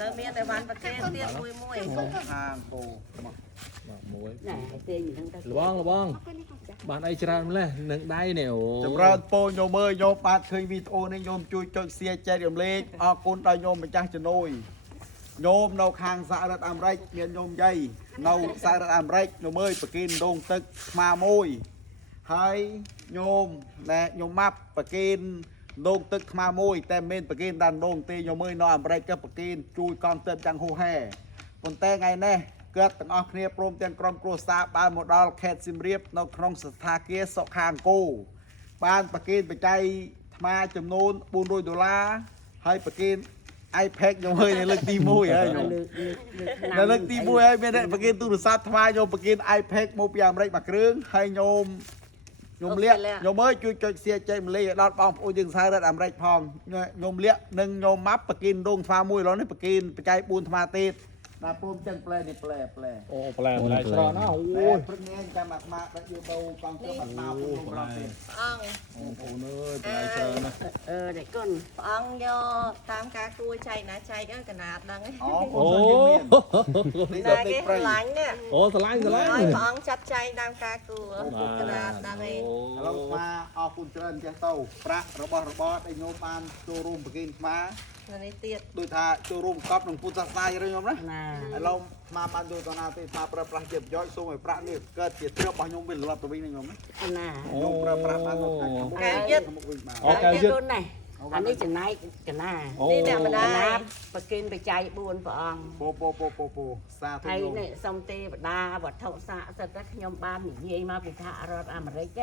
nơi miền này bán bạc kê tiết mùi mùi hàng cô muối ណែទេញហ្នឹងទៅ លបងបានអីច្រើនម្លេះនឹងដៃនេះអូ ចម្រើនពរញោមអើយញោមបាទឃើញវីដេអូនេះញោមជួយចុច share ចែករំលែកអរគុណដល់ញោមម្ចាស់ជំនួយញោមនៅខាងសហរដ្ឋអាមេរិកមានញោមយាយនៅសហរដ្ឋអាមេរិកញោមអើយប្រគិនដងទឹកថ្មមួយហើយញោមណែញោមម៉ាប់ប្រគិនដងទឹកថ្មមួយតែមិនមែនប្រគិនដានដងទេញោមអើយនៅអាមេរិកក៏ប្រគិនជួយកងទ័ពយ៉ាងហូហែប៉ុន្តែថ្ងៃនេះគាត់ទាំងអស់គ្នាព្រមទាំងក្រុមគ្រួសារបានមកដល់ខេត្តសៀមរាបនៅក្នុងស្ថាគារសុខាអង្គរបានប្រគិនបច្ច័យថ្មចំនួន$400ហើយប្រគិន iPad ញោមអើយនៅលើកទី1ហើយញោមនៅលើកទី1ហើយមានប្រគិនទូរស័ព្ទថ្មញោមប្រគិន iPad មកពីអាមេរិកមួយគ្រឿងហើយញោមលាក់ញោមអើយជួយចុច share ចែកម្លែកឲ្យដល់បងប្អូនយើងសហរដ្ឋអាមេរិកផងញោមលាក់និងញោមម៉ាប់ប្រគិនដងថ្មមួយឥឡូវនេះប្រគិនបច្ច័យ4ថ្មទៀតណាព្រមទាំងផ្លែនេះផ្លែ អូផ្លែច្រើនណាស់អូ អូ យ យព្រឹកនេះចាំអាត្មាដាក់យកទៅកងទ័ពអាត្មាពុំប្រឡងទៀត ông បងប្អូនអើយផ្លែច្រើនណាស់ អឺតែកូន ông vô tam ca cua chay nè chay cái nạt đằng ấy អូ អូ នេះ nè ទៅ cái ព្រៃ lạnh nè អូស្រឡាញ់ rồi ông chặt chay tam ca cua cái nạt đằng ấy ឥឡូវស្មាអរគុណច្រើនចេះទៅប្រាក់របស់របរដែលញោមបានចូលរួមប្រគិនស្មា rồi này tiệt ដូចថាចូលរួមកប់ក្នុងពុទ្ធសាសនាយើងញោមណា ណា ឥឡូវស្មាបានយកទៅណាទេស្មាប្រើប្រាស់ជាប្រយោជន៍សូមឲ្យប្រាក់នេះកើតជាទ្រព្យរបស់ញោមវិញត្រឡប់ទៅវិញណាញោមណា ណា ញោមប្រើប្រាស់បានមកខាងមុខវិញបាន អូកែយឹត កូនណែអានេះចំណែកកណា អូ នេះអ្នកម្ដា កណា យ ប្រគិនបច្ច័យ4ព្រះអង្គ ពោសាធុ ហើយ ញោម នេះសុំទេវតាវត្ថុស័ក្តិសិទ្ធិខ្ញុំបាននិយាយមកពីសហរដ្ឋអាមេរិក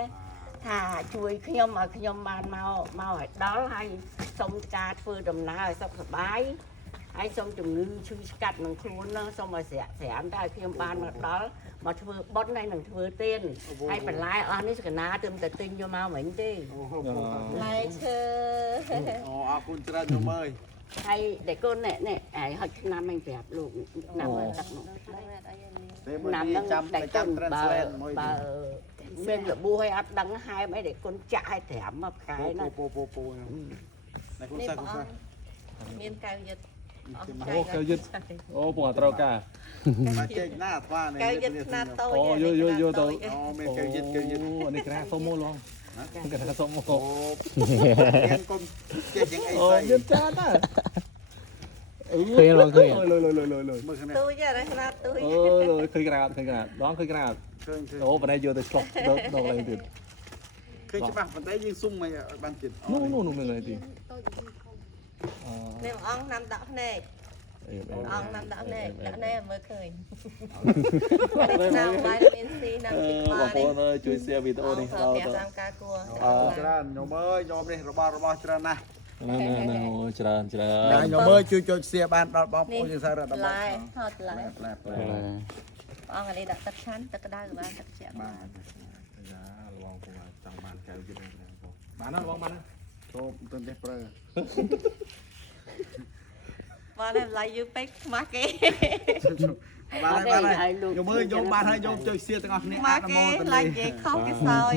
ថាជួយខ្ញុំឲ្យខ្ញុំបានមកឲ្យដល់ហើយសុំការធ្វើដំណើរឲ្យសុខសប្បាយហើយសុំជំងឺឈឺស្កាត់នឹងខ្លួននឹងសុំឲ្យស្រាក់ស្រាមតែឲ្យខ្ញុំបានមកដល់មកធ្វើបុណ្យហើយនឹងធ្វើទានហើយបន្លែអស់នេះសក្តាទើបតែទិញយកមកមិញទេ lại chơi អូអរគុណច្រើនញោមអើយ ហើយតែកូននេះហើយហុចឆ្នាំមិញប្រាប់លោកឆ្នាំទឹកនោះ ពេលមួយ ឆ្នាំ នេះ ហ្នឹង ចាំ តែ តែ កូ ចាំ ន translate មួយ បើមានរបួសឲ្យអត់ដឹងហែមអីតែកូនចាក់ឲ្យត្រាំមកខែណា ពោណែគុណ នេះ សា បង គុណសា មានកៅយឹតអស់ អូកែយឹតអូពងអត្រូវការ មកចេញណាអាត្មានេះ កៅយឹតខ្នាតតូច អូយកទៅ អូមានកៅយឹតកៅយឹត អូនេះក្រាសុំមកឡងក្រាសុំមក អូមានកុំចេះយ៉ាងអី អូ ស្អី មានចានណា ឃើញឡងឃើញ លុយលុយលុយលុយលុយ មើលខាងនេះ តូចហ្នឹងខ្នាតតូច អូយឃើញក្រាដងឃើញក្រាដ ឃើញ អូបណ្ដៃយកទៅឆ្លោះដល់ឡើងទៀត ឃើញច្បាស់ប៉ុន្តែយើងសុំមិនបានចិត្ត នោះមានអីទៀត នេះអង្គណាំដាក់ភ្នែកអង្គណាំដាក់ភ្នែកដាក់ណែមើលឃើញណាំបាយមានស៊ីណាំពីក្បាល បងប្អូនអើយជួយ share វីដេអូនេះ ទៅ ដល់ ផ្ទះតាមការគួរ ច្រើនញោមអើយញោមនេះរបស់ច្រើនណាស់ ណាអូច្រើន ញោមអើយជួយចុច share បានដល់បងប្អូនយើងសាររដ្ឋ បន្លែហត់បន្លែ ផ្លែ អង្គអានេះដាក់ទឹកឆាន់ទឹកក្តៅបានទឹកជាក់ បាទ យ៉ាលងពុំចង់បានកៅយឹតបានណាបងបានណា ចូលទៅនេះប្រើ បានហើយឡាយយឺពេកខ្មាស់គេ បានហើយញោមអើយញោមបានហើយញោមចុច share ទាំងអស់គ្នា ខ្មាស់គេឡាយគេខុសគេសោយ